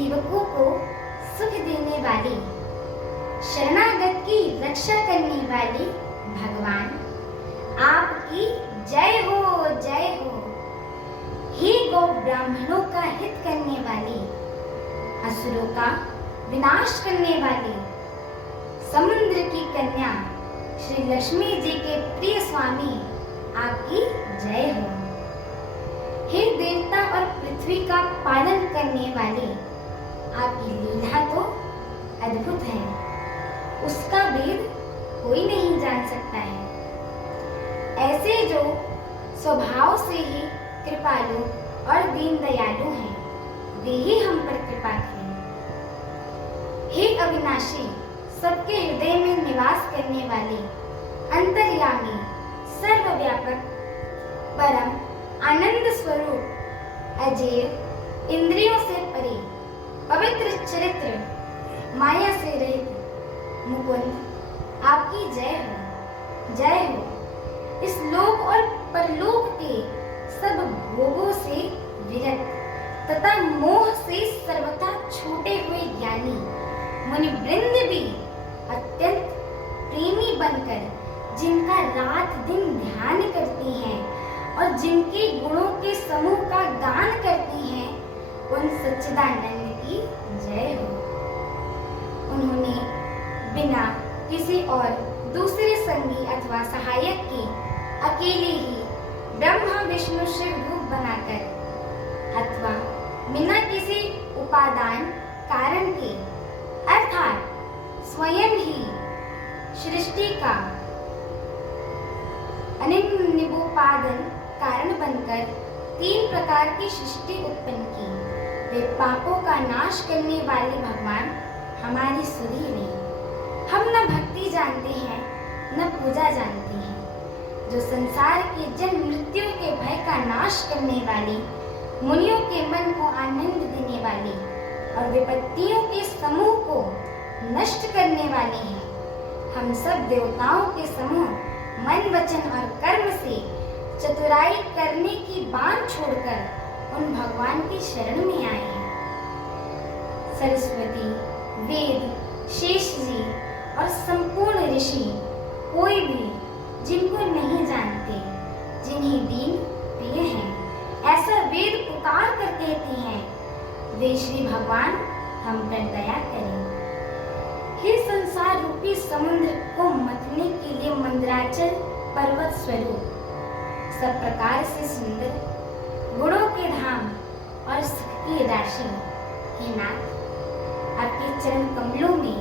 सेवकों को सुख देने वाली, शरणागत की रक्षा करने वाली भगवान आपकी जय हो, जय हो। हे गौ ब्राह्मणों का हित करने वाली, असुरों का विनाश करने वाली, समुद्र की कन्या श्री लक्ष्मी जी के प्रिय स्वामी आपकी जय हो। हे देवता और पृथ्वी का पालन करने वाले, आपकी लीला तो अद्भुत है, उसका भेद कोई नहीं जान सकता है। ऐसे जो स्वभाव से ही कृपालु और दीन दयालु हैं, वे ही हम पर कृपा करें। हे अविनाशी, सबके हृदय में निवास करने वाले, अंतर्यामी, सर्वव्यापक, परम आनंद स्वरूप, अजेय, इंद्रियों से परे, पवित्र चरित्र, माया से रहित मुकुंद, आपकी जय हो, जय हो। इस लोक और परलोक के सब भोगों से विरक्त तथा मोह से सर्वथा छूटे हुए ज्ञानी मुनि वृंद भी अत्यंत प्रेमी बनकर जिनका रात दिन ध्यान करती हैं और जिनके गुणों के समूह का गान करती हैं, उन सच्चिदानंद की जय हो। उन्होंने बिना किसी और दूसरे संगी अथवा सहायक के अकेले ही ब्रह्मा विष्णु शिव रूप बनाकर अथवा बिना किसी उपादान कारण के अर्थात स्वयं ही सृष्टि का अनिर्निबोपादन कारण बनकर 3 प्रकार की सृष्टि उत्पन्न की। वे पापों का नाश करने वाले भगवान हमारी सुधि में। हम न भक्ति जानते हैं न पूजा जानते हैं। जो संसार के जन्म मृत्यु के भय का नाश करने वाली, मुनियों के मन को आनंद देने वाली और विपत्तियों के समूह को नष्ट करने वाले हैं। हम सब देवताओं के समूह मन, वचन और कर्म से चतुराई करने की बात छोड़कर उन भगवान की शरण में आए हैं। सरस्वती, वेद, शेष जी और संपूर्ण ऋषि कोई भी जिनको नहीं जानते, जिन्हें दीन प्रिय हैं, ऐसा वेद पुकार कर कहते हैं, वे श्री भगवान हम पर दया करें। हे संसार रूपी समुद्र को मथने के लिए मंदराचल पर्वत स्वरूप, सब प्रकार से सुंदर, गुणों के धाम और सुख की राशि, हे नाथ, आपके चरण कमलों में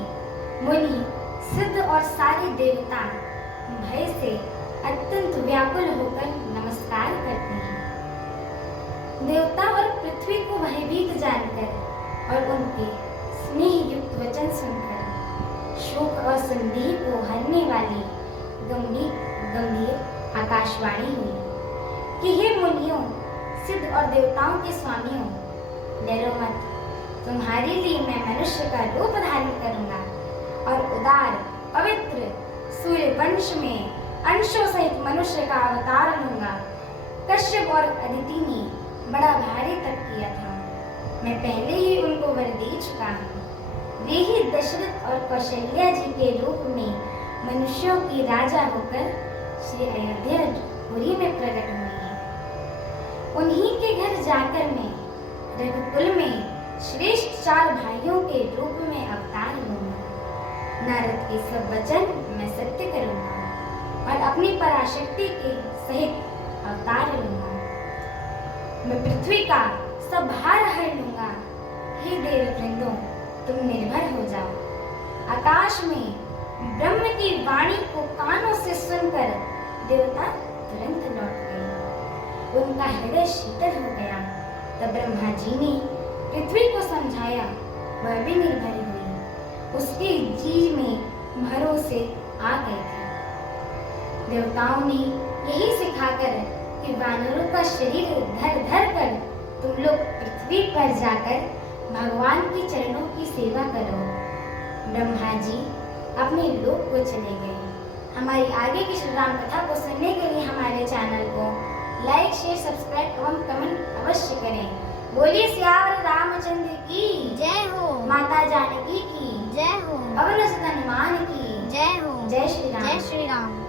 मुनि, सिद्ध और सारे देवता भय से अत्यंत व्याकुल होकर नमस्कार करते हैं। देवता और पृथ्वी को भयभीत जानकर और उनके स्नेह युक्त वचन सुनकर शोक और संदेह को हरने वाली गंभीर आकाशवाणी हुई कि हे मुनियों, सिद्ध और देवताओं के स्वामियों, डरो मत, तुम्हारे लिए मैं मनुष्य का रूप धारण करूंगा और उदार पवित्र सूर्य वंश में अंशों सहित मनुष्य का अवतार लूंगा। कश्यप और अदिति ने बड़ा भारी तप किया था, मैं पहले ही उनको वर दे चुका हूँ। वे ही दशरथ और कौशल्या जी के रूप में मनुष्यों की राजा होकर श्री अयोध्यापुरी में प्रकट हुए हैं। उन्हीं के घर जाकर मैं रघुकुल में श्रेष्ठ 4 भाइयों के रूप में अवतार लूंगा। नारद के सब वचन मैं सत्य करूंगा और अपनी पराशक्ति के सहित अवतार लूंगा। मैं पृथ्वी का सब भार हर लूंगा। हे देववृंदों, तुम निर्भर हो जाओ। आकाश में ब्रह्म की वाणी को कानों से सुनकर देवता तुरंत लौट गए। उनका हृदय शीतल हो गया। तब ब्रह्मा जी ने पृथ्वी को समझाया, वह भी निर्भर हुई। उसके जी में भरोसे आ गए थे। देवताओं ने यही सिखाकर कि वानरों का शरीर धर धर कर तुम लोग पृथ्वी पर जाकर भगवान के चरणों की सेवा करो। ब्रह्मा जी अपने लोक को चले गए। हमारी आगे की श्री राम कथा को सुनने के लिए हमारे चैनल को लाइक, शेयर, सब्सक्राइब एवं कमेंट अवश्य करें। बोलिए सियावर रामचंद्र की जय हो। माता जानकी की जय हो। पवन सुत हनुमान की जय हो। जय श्री राम। जय श्री राम।